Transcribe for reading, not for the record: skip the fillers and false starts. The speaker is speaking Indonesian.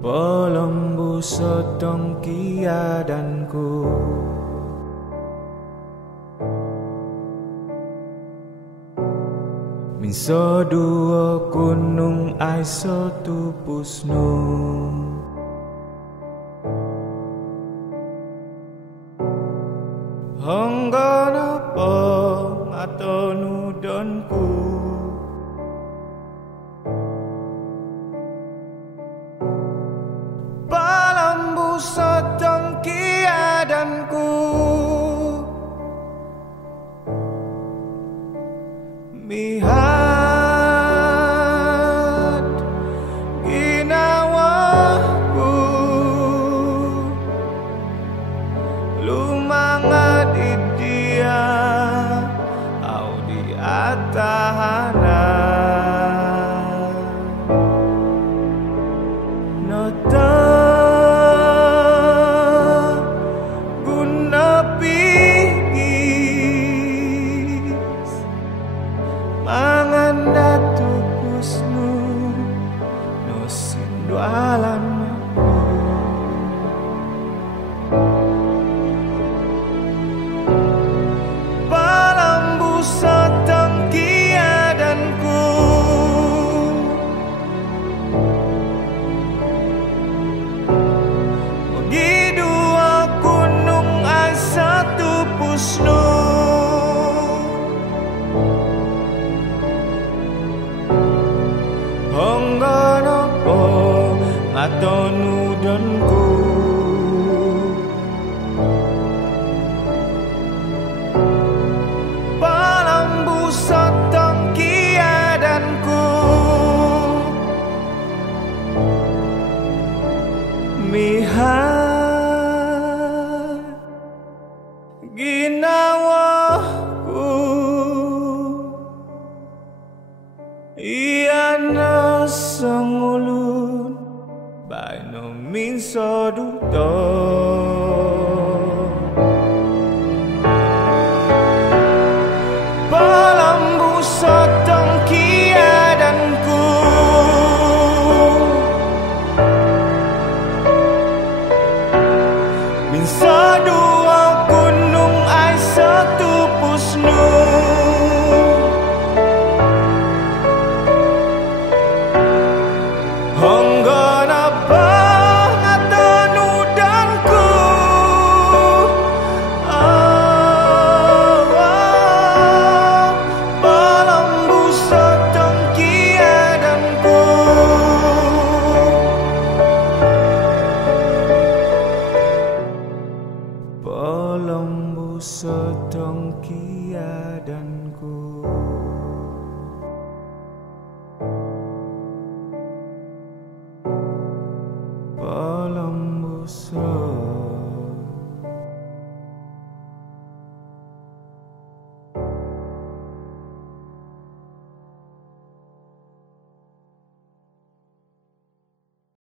Pelembu sotong kiadanku, minso duo gunung aiso tupusno. Hangga apa atau nudonku, pelembu sotong kiadanku, mihat ginawaku, lumangat idia au di atahana nota guna pigis mangan datu kusnu no sindualan sotong kiadanku, mugi dua gunung ai satu pusno. Hangga nopo ngaton udonku, sotong kiadanku, mihat ginawaku, iana sangulun baino minso duto. Sotong kiadanku, minso dua gunung ai satu pusnu. Hangga napa ngaton udanku, pelembu sotong kiadanku.